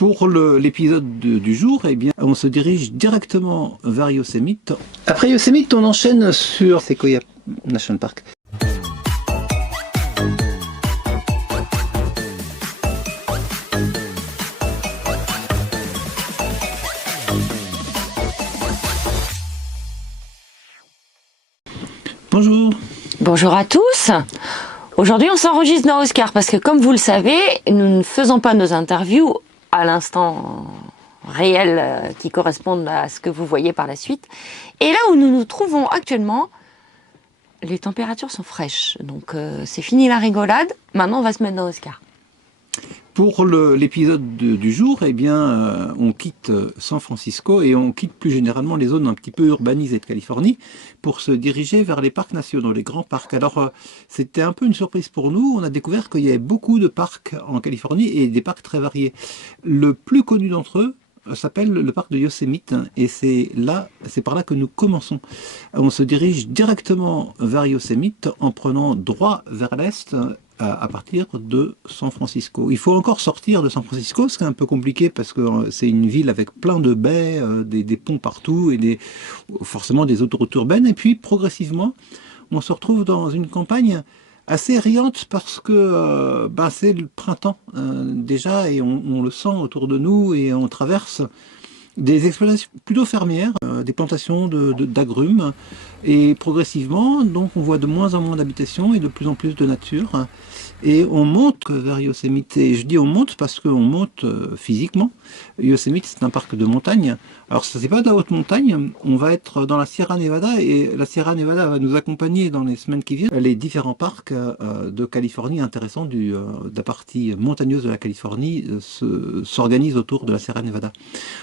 Pour l'épisode du jour, eh bien, on se dirige directement vers Yosemite. Après Yosemite, on enchaîne sur Sequoia National Park. Bonjour. Bonjour à tous. Aujourd'hui, on s'enregistre dans Oscar parce que, comme vous le savez, nous ne faisons pas nos interviews à l'instant réel qui correspondent à ce que vous voyez par la suite. Et là où nous nous trouvons actuellement, les températures sont fraîches. Donc, c'est fini la rigolade. Maintenant, on va se mettre dans Oscar. Pour l'épisode du jour, eh bien, on quitte San Francisco et on quitte plus généralement les zones un petit peu urbanisées de Californie pour se diriger vers les parcs nationaux, les grands parcs. Alors, c'était un peu une surprise pour nous. On a découvert qu'il y avait beaucoup de parcs en Californie et des parcs très variés. Le plus connu d'entre eux s'appelle le parc de Yosemite et c'est par là que nous commençons. On se dirige directement vers Yosemite en prenant droit vers l'est à partir de San Francisco. Il faut encore sortir de San Francisco, ce qui est un peu compliqué parce que c'est une ville avec plein de baies, des ponts partout et forcément des autoroutes urbaines. Et puis progressivement, on se retrouve dans une campagne assez riante parce que c'est le printemps déjà et on le sent autour de nous et on traverse des exploitations plutôt fermières, des plantations d'agrumes et progressivement donc on voit de moins en moins d'habitations et de plus en plus de nature et on monte vers Yosemite. Et je dis on monte parce qu'on monte physiquement. Yosemite c'est un parc de montagne. Alors ça c'est pas de la haute montagne, on va être dans la Sierra Nevada et la Sierra Nevada va nous accompagner dans les semaines qui viennent. Les différents parcs de Californie intéressants de la partie montagneuse de la Californie s'organisent autour de la Sierra Nevada.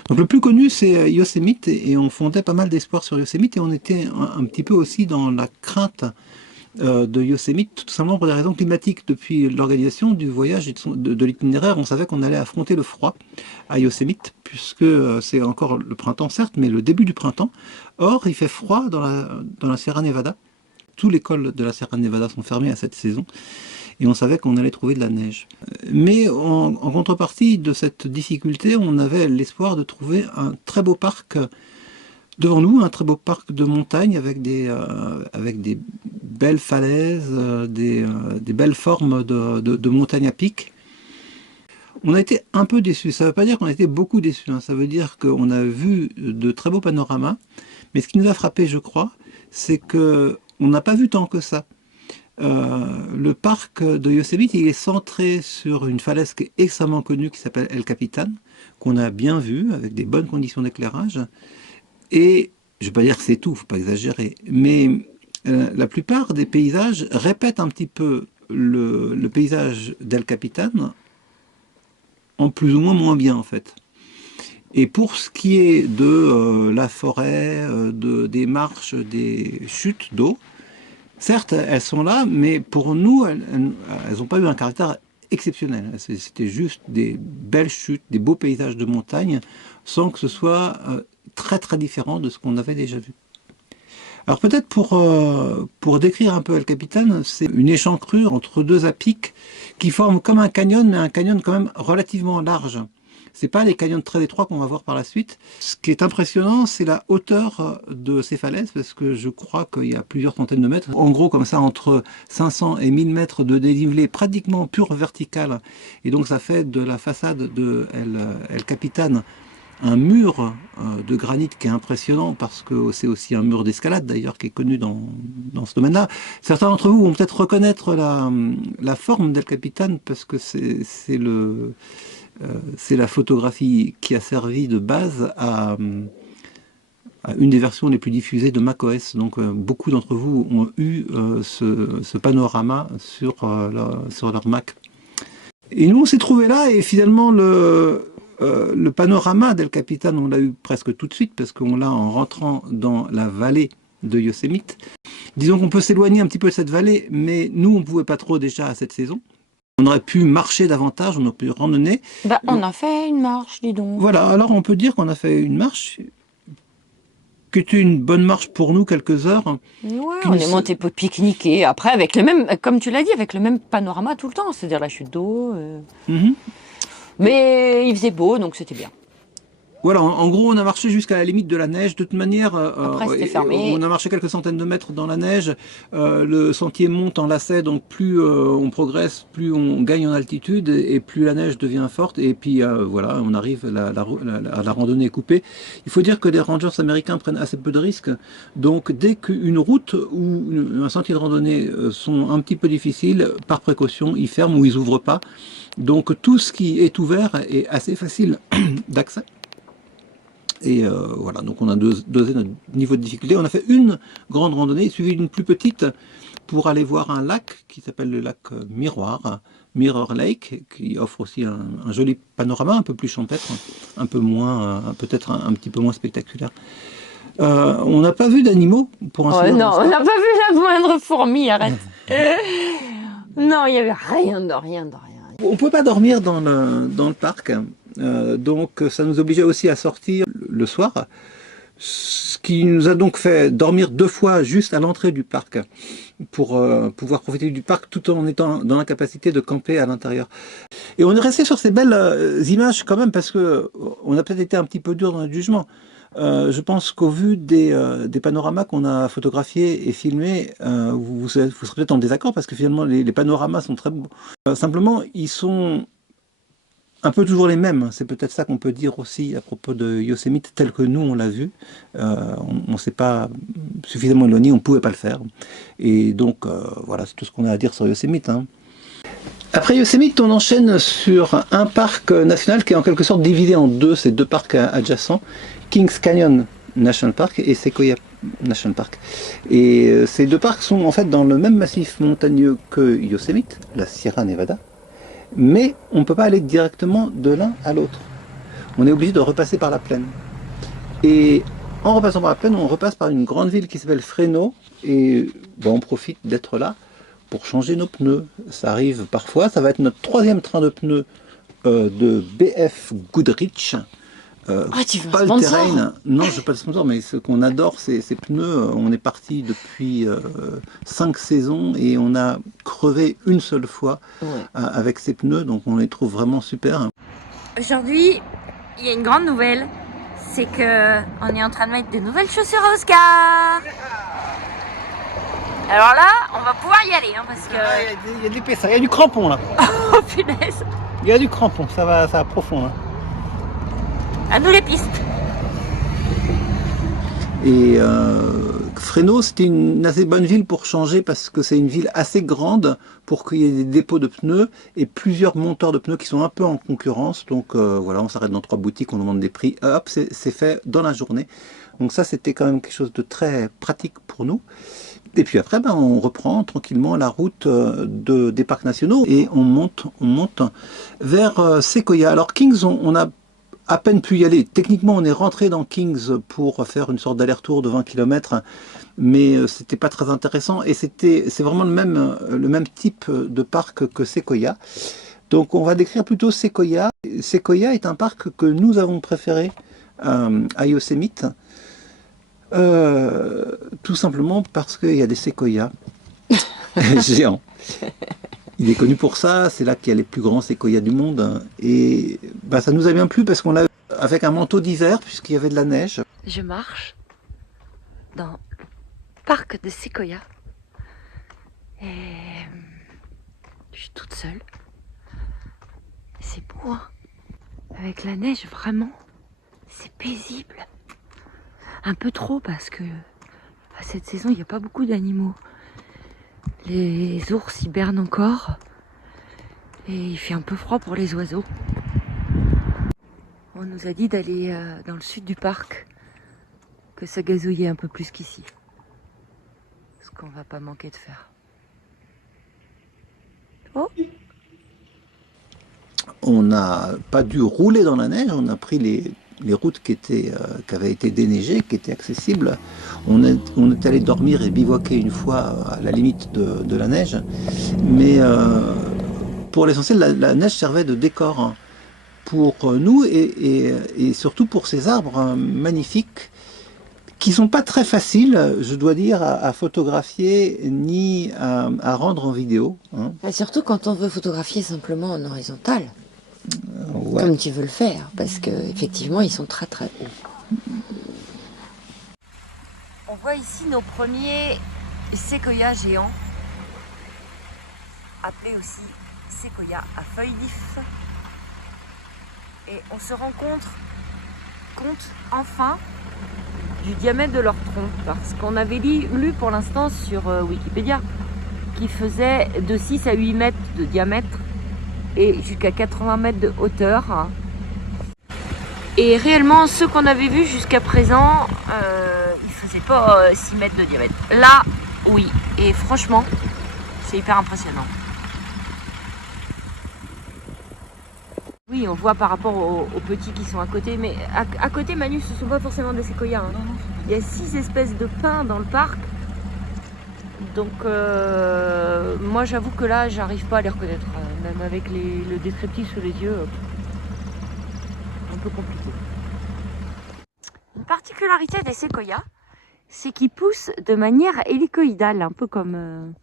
Donc le plus connu c'est Yosemite et on fondait pas mal d'espoir sur Yosemite et on était un petit peu aussi dans la crainte de Yosemite, tout simplement pour des raisons climatiques. Depuis l'organisation du voyage et de l'itinéraire, on savait qu'on allait affronter le froid à Yosemite, puisque c'est encore le printemps certes, mais le début du printemps. Or, il fait froid dans la Sierra Nevada. Tous les cols de la Sierra Nevada sont fermés à cette saison, et on savait qu'on allait trouver de la neige. Mais en contrepartie de cette difficulté, on avait l'espoir de trouver un très beau parc devant nous, un très beau parc de montagne avec des belles falaises, des belles formes de montagnes à pic. On a été un peu déçus. Ça ne veut pas dire qu'on a été beaucoup déçus. Ça veut dire qu'on a vu de très beaux panoramas. Mais ce qui nous a frappé, je crois, c'est qu'on n'a pas vu tant que ça. Le parc de Yosemite, il est centré sur une falaise qui est extrêmement connue, qui s'appelle El Capitan, qu'on a bien vu, avec des bonnes conditions d'éclairage. Et je ne vais pas dire que c'est tout, il ne faut pas exagérer, mais la plupart des paysages répètent un petit peu le paysage d'El Capitan en plus ou moins bien en fait. Et pour ce qui est de la forêt, des marches, des chutes d'eau, certes elles sont là, mais pour nous elles n'ont pas eu un caractère exceptionnel. C'était juste des belles chutes, des beaux paysages de montagne, sans que ce soit très très différent de ce qu'on avait déjà vu. Alors peut-être pour décrire un peu El Capitan, c'est une échancrure entre deux à-pics qui forment comme un canyon, mais un canyon quand même relativement large. C'est pas les canyons très étroits qu'on va voir par la suite. Ce qui est impressionnant, c'est la hauteur de ces falaises, parce que je crois qu'il y a plusieurs centaines de mètres. En gros, comme ça, entre 500 et 1000 mètres de dénivelé pratiquement pur vertical. Et donc ça fait de la façade de El Capitan un mur de granit qui est impressionnant parce que c'est aussi un mur d'escalade d'ailleurs qui est connu dans ce domaine-là. Certains d'entre vous vont peut-être reconnaître la forme d'El Capitan parce que c'est la photographie qui a servi de base à une des versions les plus diffusées de macOS. Donc beaucoup d'entre vous ont eu ce panorama sur leur Mac. Et nous on s'est trouvé là et finalement le panorama d'El Capitan, on l'a eu presque tout de suite parce qu'on l'a en rentrant dans la vallée de Yosemite. Disons qu'on peut s'éloigner un petit peu de cette vallée, mais nous, on ne pouvait pas trop déjà à cette saison. On aurait pu marcher davantage, on aurait pu randonner. On a fait une marche, dis donc. Voilà, alors on peut dire qu'on a fait une marche qui était une bonne marche pour nous, quelques heures. Ouais, on est monté pour pique-niquer. Après, avec le même, comme tu l'as dit, avec le même panorama tout le temps, c'est-à-dire la chute d'eau. Mais il faisait beau, donc c'était bien. Voilà, en gros, on a marché jusqu'à la limite de la neige. De toute manière, Après, c'était fermé. on a marché quelques centaines de mètres dans la neige. Le sentier monte en lacet, donc plus on progresse, plus on gagne en altitude et plus la neige devient forte. Et puis voilà, on arrive, la randonnée est coupée. Il faut dire que les rangers américains prennent assez peu de risques. Donc dès qu'une route ou un sentier de randonnée sont un petit peu difficiles, par précaution, ils ferment ou ils ouvrent pas. Donc tout ce qui est ouvert est assez facile d'accès. Et voilà, donc on a dosé notre niveau de difficulté. On a fait une grande randonnée, suivie d'une plus petite, pour aller voir un lac qui s'appelle le lac Miroir, Mirror Lake, qui offre aussi un joli panorama, un peu plus champêtre, un peu moins, peut-être un petit peu moins spectaculaire. On n'a pas vu d'animaux, pour ainsi dire. Non, on n'a pas vu la moindre fourmi, arrête. Non, il n'y avait rien de rien. On ne peut pas dormir dans le parc, donc ça nous obligeait aussi à sortir le soir, ce qui nous a donc fait dormir 2 fois juste à l'entrée du parc pour pouvoir profiter du parc tout en étant dans la capacité de camper à l'intérieur. Et on est resté sur ces belles images quand même parce que on a peut-être été un petit peu dur dans notre jugement. Je pense qu'au vu des panoramas qu'on a photographiés et filmés, vous serez peut-être en désaccord parce que finalement les panoramas sont très beaux. Simplement, ils sont un peu toujours les mêmes. C'est peut-être ça qu'on peut dire aussi à propos de Yosemite tel que nous on l'a vu. On ne s'est pas suffisamment éloigné, on ne pouvait pas le faire. Et donc voilà, c'est tout ce qu'on a à dire sur Yosemite. Hein. Après Yosemite, on enchaîne sur un parc national qui est en quelque sorte divisé en deux, ces 2 parcs adjacents, Kings Canyon National Park et Sequoia National Park. Et ces 2 parcs sont en fait dans le même massif montagneux que Yosemite, la Sierra Nevada, mais on ne peut pas aller directement de l'un à l'autre. On est obligé de repasser par la plaine. Et en repassant par la plaine, on repasse par une grande ville qui s'appelle Fresno, et bon, on profite d'être là pour changer nos pneus. Ça arrive parfois, ça va être notre 3e train de pneus de BF Goodrich. Tu veux un pas le sponsor? terrain, non, je ne veux pas le sponsor, mais ce qu'on adore, c'est ces pneus. On est parti depuis 5 saisons et on a crevé une seule fois avec ces pneus, donc on les trouve vraiment super. Aujourd'hui, il y a une grande nouvelle, c'est que on est en train de mettre de nouvelles chaussures à Oscar. Alors là, on va pouvoir y aller, hein, parce que... Il y a de l'épaisseur, il y a du crampon là. Oh punaise. Il y a du crampon, ça va profond. Hein. À nous les pistes. Et Fresno, c'était une assez bonne ville pour changer parce que c'est une ville assez grande pour qu'il y ait des dépôts de pneus et plusieurs monteurs de pneus qui sont un peu en concurrence. Donc voilà, on s'arrête dans 3 boutiques, on demande des prix, hop, c'est fait dans la journée. Donc ça, c'était quand même quelque chose de très pratique pour nous. Et puis après, on reprend tranquillement la route des parcs nationaux et on monte vers Sequoia. Alors Kings, on a à peine pu y aller. Techniquement, on est rentré dans Kings pour faire une sorte d'aller-retour de 20 km, mais c'était pas très intéressant et c'est vraiment le même type de parc que Sequoia. Donc on va décrire plutôt Sequoia. Sequoia est un parc que nous avons préféré à Yosemite. Tout simplement parce qu'il y a des séquoias géants. Il est connu pour ça, c'est là qu'il y a les plus grands séquoias du monde. Et ça nous a bien plu parce qu'on l'a avec un manteau d'hiver puisqu'il y avait de la neige. Je marche dans le parc de Sequoia et je suis toute seule. C'est beau, hein. Avec la neige, vraiment, c'est paisible. Un peu trop parce que à cette saison, il n'y a pas beaucoup d'animaux. Les ours hibernent encore et il fait un peu froid pour les oiseaux. On nous a dit d'aller dans le sud du parc, que ça gazouillait un peu plus qu'ici. Ce qu'on va pas manquer de faire. Oh! On n'a pas dû rouler dans la neige, on a pris les routes qui avaient été déneigées, qui étaient accessibles. On est allé dormir et bivouaquer une fois à la limite de la neige. Mais pour l'essentiel, la neige servait de décor pour nous et surtout pour ces arbres magnifiques qui sont pas très faciles, je dois dire, à photographier ni à rendre en vidéo. Hein. Et surtout quand on veut photographier simplement en horizontal. Ouais. Ouais. comme tu veux le faire, parce que effectivement ils sont très très hauts. On voit ici nos premiers séquoias géants, appelés aussi séquoias à feuilles d'if. Et on se rend compte enfin du diamètre de leur tronc, parce qu'on avait lu pour l'instant sur Wikipédia qui faisait de 6 à 8 mètres de diamètre et jusqu'à 80 mètres de hauteur. Et réellement, ceux qu'on avait vus jusqu'à présent, ils faisaient pas 6 mètres de diamètre. Là, oui. Et franchement, c'est hyper impressionnant. Oui, on voit par rapport aux petits qui sont à côté. Mais à côté, Manu, ce ne sont pas forcément des séquoias. Hein. Il y a 6 espèces de pins dans le parc. Donc, moi, j'avoue que là, j'arrive pas à les reconnaître. Même avec le descriptif sous les yeux, un peu compliqué. Une particularité des séquoias, c'est qu'ils poussent de manière hélicoïdale, un peu comme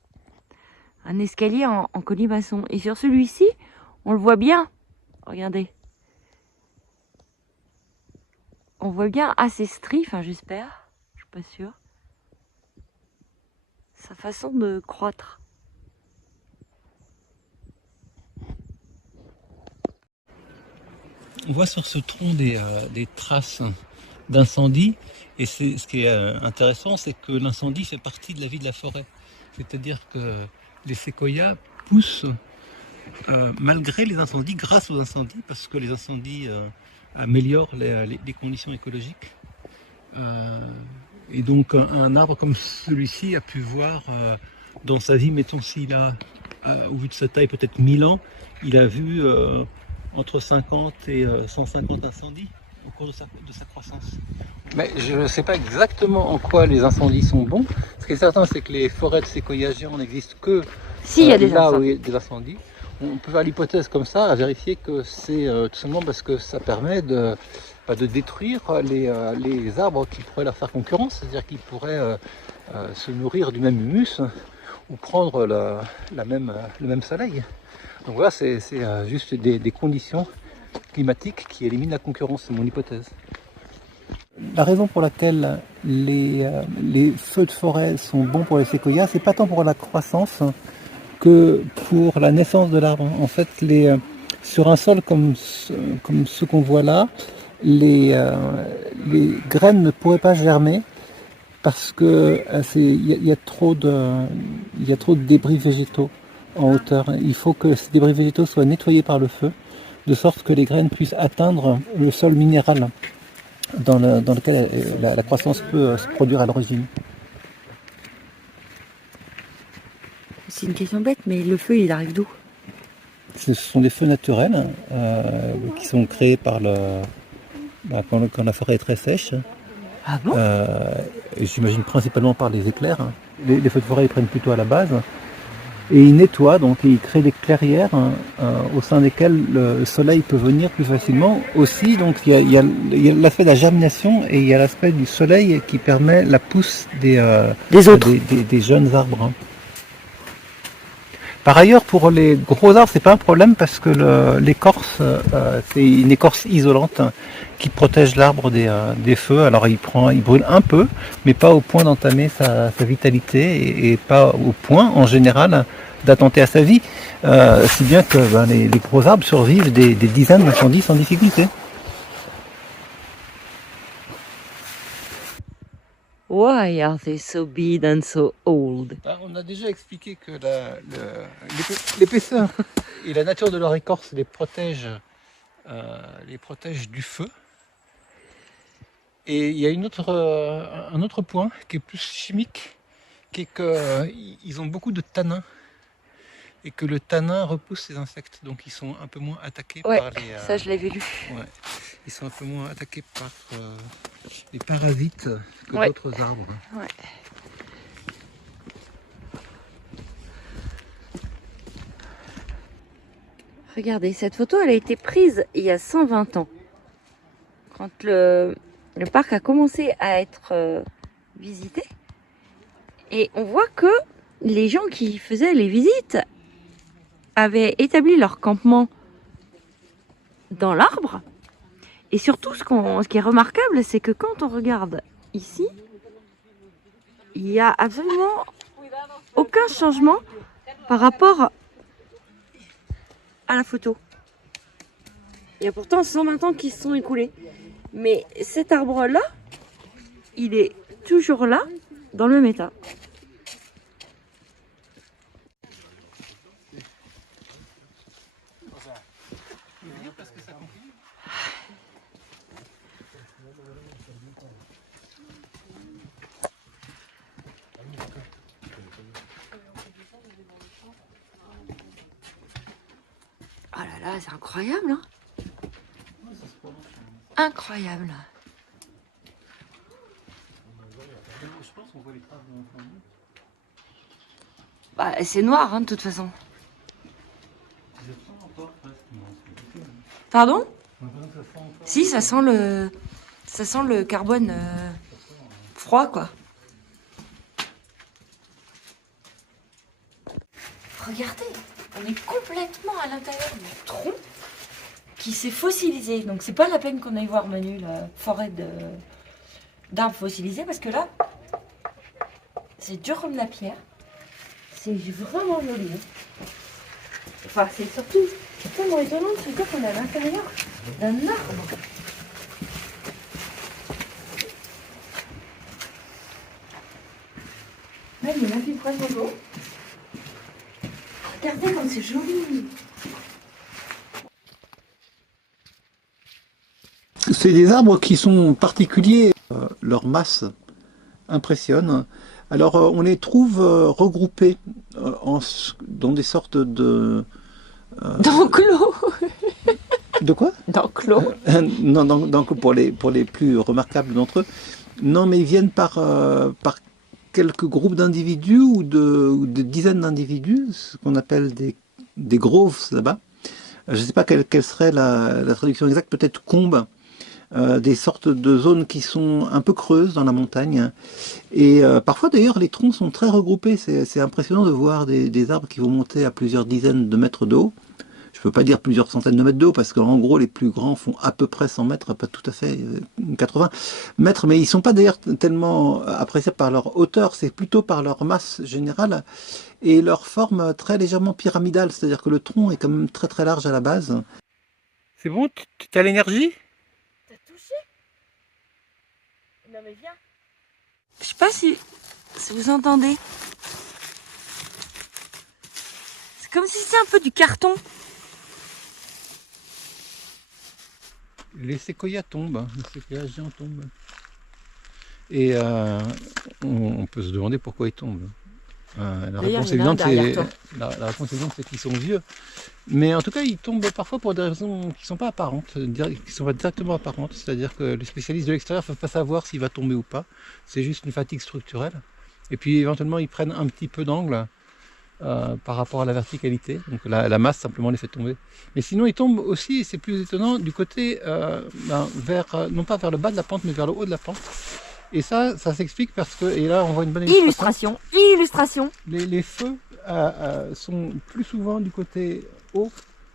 un escalier en colimaçon. Et sur celui-ci, on le voit bien. Regardez. On voit bien assez strie, enfin j'espère, je suis pas sûre. Sa façon de croître. On voit sur ce tronc des traces d'incendie, et ce qui est intéressant, c'est que l'incendie fait partie de la vie de la forêt. C'est-à-dire que les séquoias poussent malgré les incendies, grâce aux incendies, parce que les incendies améliorent les conditions écologiques. Et donc un arbre comme celui-ci a pu voir dans sa vie, mettons s'il a, au vu de sa taille, peut-être 1000 ans, il a vu entre 50 et 150 incendies au cours de sa croissance. Mais je ne sais pas exactement en quoi les incendies sont bons. Ce qui est certain, c'est que les forêts de séquoias géants n'existent que Si, il y a des là incendies. où il y a des incendies. On peut faire l'hypothèse comme ça, à vérifier que c'est tout simplement parce que ça permet de détruire les arbres qui pourraient leur faire concurrence, c'est-à-dire qu'ils pourraient se nourrir du même humus ou prendre le même soleil. Donc voilà, c'est juste des conditions climatiques qui éliminent la concurrence, c'est mon hypothèse. La raison pour laquelle les feux de forêt sont bons pour les séquoias, c'est pas tant pour la croissance que pour la naissance de l'arbre. En fait, sur un sol comme ce qu'on voit là, les graines ne pourraient pas germer parce que il y a trop de débris végétaux en hauteur. Il faut que ces débris végétaux soient nettoyés par le feu, de sorte que les graines puissent atteindre le sol minéral dans lequel la croissance peut se produire à l'origine. C'est une question bête, mais le feu, il arrive d'où? Ce sont des feux naturels qui sont créés par quand la forêt est très sèche. Ah bon? J'imagine principalement par les éclairs. Les feux de forêt ils prennent plutôt à la base. Et ils nettoient, donc ils créent des clairières au sein desquelles le soleil peut venir plus facilement. Aussi, donc il y a l'aspect de la germination et il y a l'aspect du soleil qui permet la pousse des jeunes arbres. Par ailleurs, pour les gros arbres, c'est pas un problème parce que l'écorce, c'est une écorce isolante qui protège l'arbre des feux. Alors il brûle un peu, mais pas au point d'entamer sa vitalité et pas au point, en général, d'attenter à sa vie. Si bien que les gros arbres survivent des dizaines d'incendies sans difficulté. Why are they so big and so old? On a déjà expliqué que l'épaisseur et la nature de leur écorce les protègent du feu. Et il y a un autre point qui est plus chimique, qui est qu'ils ont beaucoup de tanins et que le tanin repousse les insectes, donc ils sont un peu moins attaqués par les... ça je l'avais lu. Ouais, ils sont un peu moins attaqués par les parasites que d'autres arbres. Ouais. Regardez, cette photo, elle a été prise il y a 120 ans. Quand le parc a commencé à être visité. Et on voit que les gens qui faisaient les visites avaient établi leur campement dans l'arbre. Et surtout, ce qui est remarquable, c'est que quand on regarde ici, il n'y a absolument aucun changement par rapport à la photo. Il y a pourtant 120 ans qui se sont écoulés. Mais cet arbre-là, il est toujours là, dans le même état. Oh là là, c'est incroyable, hein? Incroyable. Bah, c'est noir, hein, de toute façon. Pardon? Si, ça sent le carbone froid, quoi. Regardez, on est complètement à l'intérieur du tronc qui s'est fossilisé. Donc c'est pas la peine qu'on aille voir Manu, la forêt d'arbres fossilisés, parce que là, c'est dur comme la pierre. C'est vraiment joli. Enfin, c'est surtout tellement étonnant de se dire qu'on est à l'intérieur d'un arbre. Là, il y a une près de l'eau. Regardez comme c'est joli. C'est des arbres qui sont particuliers, leur masse impressionne. Alors on les trouve regroupés dans des sortes de... D'enclos. De quoi? D'enclos. Non, pour les plus remarquables d'entre eux. Non, mais ils viennent par quelques groupes d'individus ou de dizaines d'individus, ce qu'on appelle des groves là-bas. Je ne sais pas quelle serait la traduction exacte, peut-être combes. Des sortes de zones qui sont un peu creuses dans la montagne. Et parfois d'ailleurs les troncs sont très regroupés. C'est impressionnant de voir des arbres qui vont monter à plusieurs dizaines de mètres de haut. Je ne peux pas dire plusieurs centaines de mètres de haut parce qu'en gros les plus grands font à peu près 100 mètres, pas tout à fait 80 mètres. Mais ils ne sont pas d'ailleurs tellement appréciables par leur hauteur, c'est plutôt par leur masse générale et leur forme très légèrement pyramidale. C'est-à-dire que le tronc est quand même très très large à la base. C'est bon? Tu as l'énergie? Non mais viens. Je sais pas si vous entendez. C'est comme si c'était un peu du carton. Les séquoias tombent, les séquoias géants tombent. Et on peut se demander pourquoi ils tombent. La réponse évidente, c'est qu'ils sont vieux. Mais en tout cas, ils tombent parfois pour des raisons qui ne sont pas apparentes, qui ne sont pas directement apparentes. C'est-à-dire que les spécialistes de l'extérieur ne peuvent pas savoir s'il va tomber ou pas. C'est juste une fatigue structurelle. Et puis éventuellement, ils prennent un petit peu d'angle par rapport à la verticalité. Donc la masse simplement les fait tomber. Mais sinon, ils tombent aussi, et c'est plus étonnant, du côté, non pas vers le bas de la pente, mais vers le haut de la pente. Et ça s'explique parce que, et là on voit une bonne illustration. Illustration. Les feux sont plus souvent du côté haut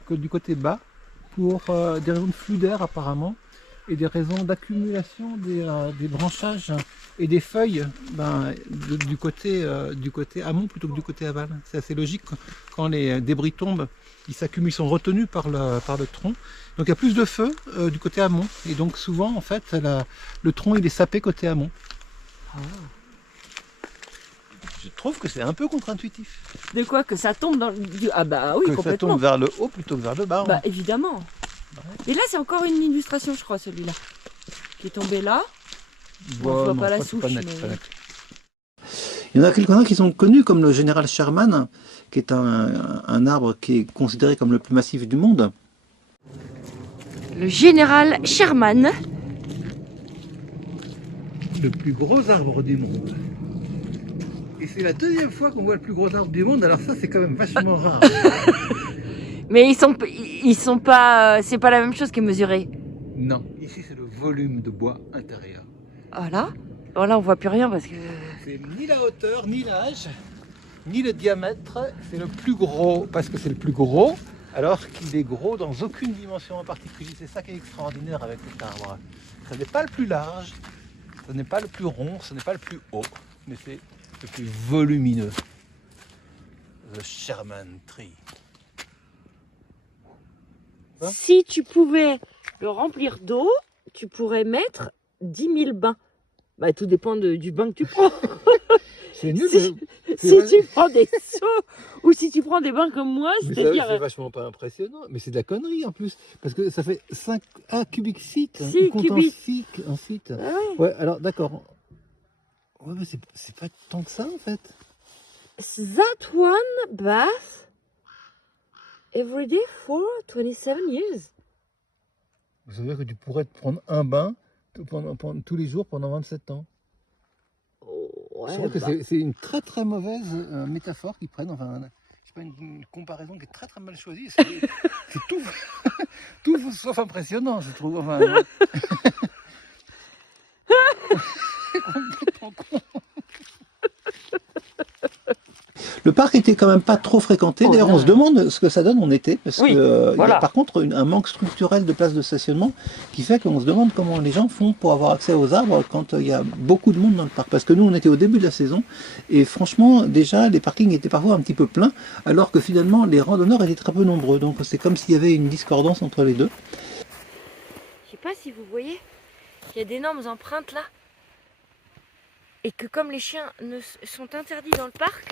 que du côté bas pour des raisons de flux d'air apparemment et des raisons d'accumulation des branchages et des feuilles du côté amont plutôt que du côté aval. C'est assez logique, quand les débris tombent, ils s'accumulent, ils sont retenus par le tronc. Donc il y a plus de feu du côté amont et donc souvent en fait le tronc il est sapé côté amont. Oh. Je trouve que c'est un peu contre-intuitif. De quoi? Que ça tombe dans le... Ah bah oui, que complètement. Ça tombe vers le haut plutôt que vers le bas. Bah évidemment. Ouais. Et là c'est encore une illustration je crois celui-là. Qui est tombé là. Bon, on voit pas la souche. Il y en a quelques-uns qui sont connus comme le général Sherman, qui est un arbre qui est considéré comme le plus massif du monde. Le général Sherman. Le plus gros arbre du monde. Et c'est la deuxième fois qu'on voit le plus gros arbre du monde, alors ça c'est quand même vachement rare. Mais ils sont pas... c'est pas la même chose que mesurer. Non, ici c'est le volume de bois intérieur. Voilà. Bon là on voit plus rien parce que... C'est ni la hauteur, ni l'âge, ni le diamètre, c'est le plus gros, parce que c'est le plus gros, alors qu'il est gros dans aucune dimension en particulier. C'est ça qui est extraordinaire avec cet arbre. Ce n'est pas le plus large, ce n'est pas le plus rond, ce n'est pas le plus haut, mais c'est le plus volumineux. The Sherman Tree. Hein? Si tu pouvais le remplir d'eau, tu pourrais mettre 10 000 bains. Bah, tout dépend du bain que tu prends. C'est nul. Si tu prends des seaux ou si tu prends des bains comme moi, c'est-à-dire... C'est vachement pas impressionnant, mais c'est de la connerie en plus, parce que ça fait 1 cubic feet. 6 cubiques. Un feet. Ah ouais. Ouais, alors d'accord. Ouais, mais c'est pas tant que ça en fait. That one bath every day for 27 years. Ça veut dire que tu pourrais te prendre un bain pendant tous les jours pendant 27 ans. Ouais, Je trouve que bah. c'est une très très mauvaise métaphore qu'ils prennent, enfin, je sais pas, une comparaison qui est très très mal choisie. C'est tout, tout sauf impressionnant, je trouve. Enfin, complètement con. Le parc était quand même pas trop fréquenté. Oh, D'ailleurs, non. on se demande ce que ça donne en été, parce Oui, que il y voilà. a par contre un manque structurel de places de stationnement qui fait qu'on se demande comment les gens font pour avoir accès aux arbres quand il y a beaucoup de monde dans le parc. Parce que nous, on était au début de la saison et franchement, déjà, les parkings étaient parfois un petit peu pleins, alors que finalement, les randonneurs étaient très peu nombreux. Donc, c'est comme s'il y avait une discordance entre les deux. Je sais pas si vous voyez, il y a d'énormes empreintes là. Et que comme les chiens sont interdits dans le parc,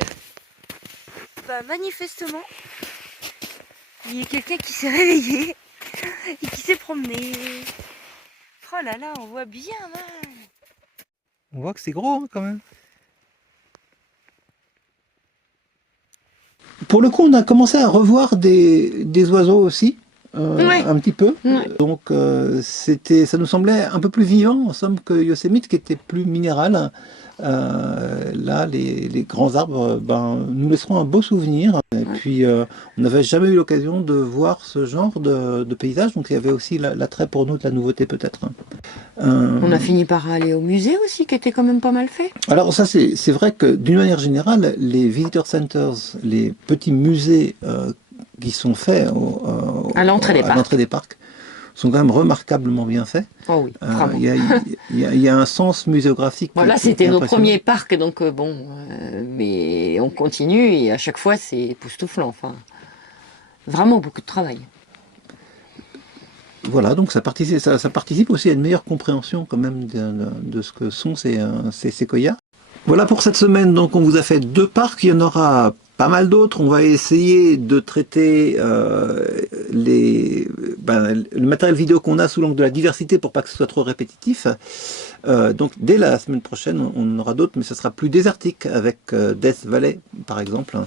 bah manifestement, il y a quelqu'un qui s'est réveillé et qui s'est promené. Oh là là, on voit bien là. On voit que c'est gros hein, quand même. Pour le coup, on a commencé à revoir des oiseaux aussi, Ouais. un petit peu. Ouais. Donc, ça nous semblait un peu plus vivant, en somme, que Yosemite, qui était plus minéral. Là, les grands arbres nous laisseront un beau souvenir. Et puis, on n'avait jamais eu l'occasion de voir ce genre de paysage, donc il y avait aussi l'attrait pour nous de la nouveauté peut-être. On a fini par aller au musée aussi, qui était quand même pas mal fait. Alors ça, c'est vrai que d'une manière générale, les visitor centers, les petits musées qui sont faits À l'entrée des parcs, sont quand même remarquablement bien faits. Oh oui, vraiment. Il y a un sens muséographique. Voilà, qui est c'était nos impressionnant. premiers parcs, donc mais on continue et à chaque fois c'est époustouflant. Enfin, vraiment beaucoup de travail. Voilà, donc ça participe aussi à une meilleure compréhension quand même de ce que sont ces séquoias. Voilà pour cette semaine, donc on vous a fait 2 parcs, il y en aura pas mal d'autres. On va essayer de traiter le matériel vidéo qu'on a sous l'angle de la diversité pour pas que ce soit trop répétitif. Donc dès la semaine prochaine, on en aura d'autres, mais ce sera plus désertique avec Death Valley par exemple.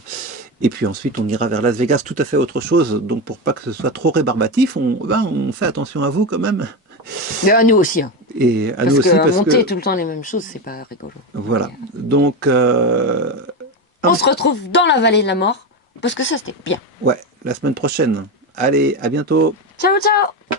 Et puis ensuite, on ira vers Las Vegas, tout à fait autre chose. Donc pour pas que ce soit trop rébarbatif, on fait attention à vous quand même. Et à nous aussi. Hein. Et à Parce nous aussi, que parce monter que tout le temps les mêmes choses, c'est pas rigolo. voilà. Donc On se retrouve dans la vallée de la mort, parce que ça c'était bien. ouais, la semaine prochaine. Allez, à bientôt. Ciao ciao.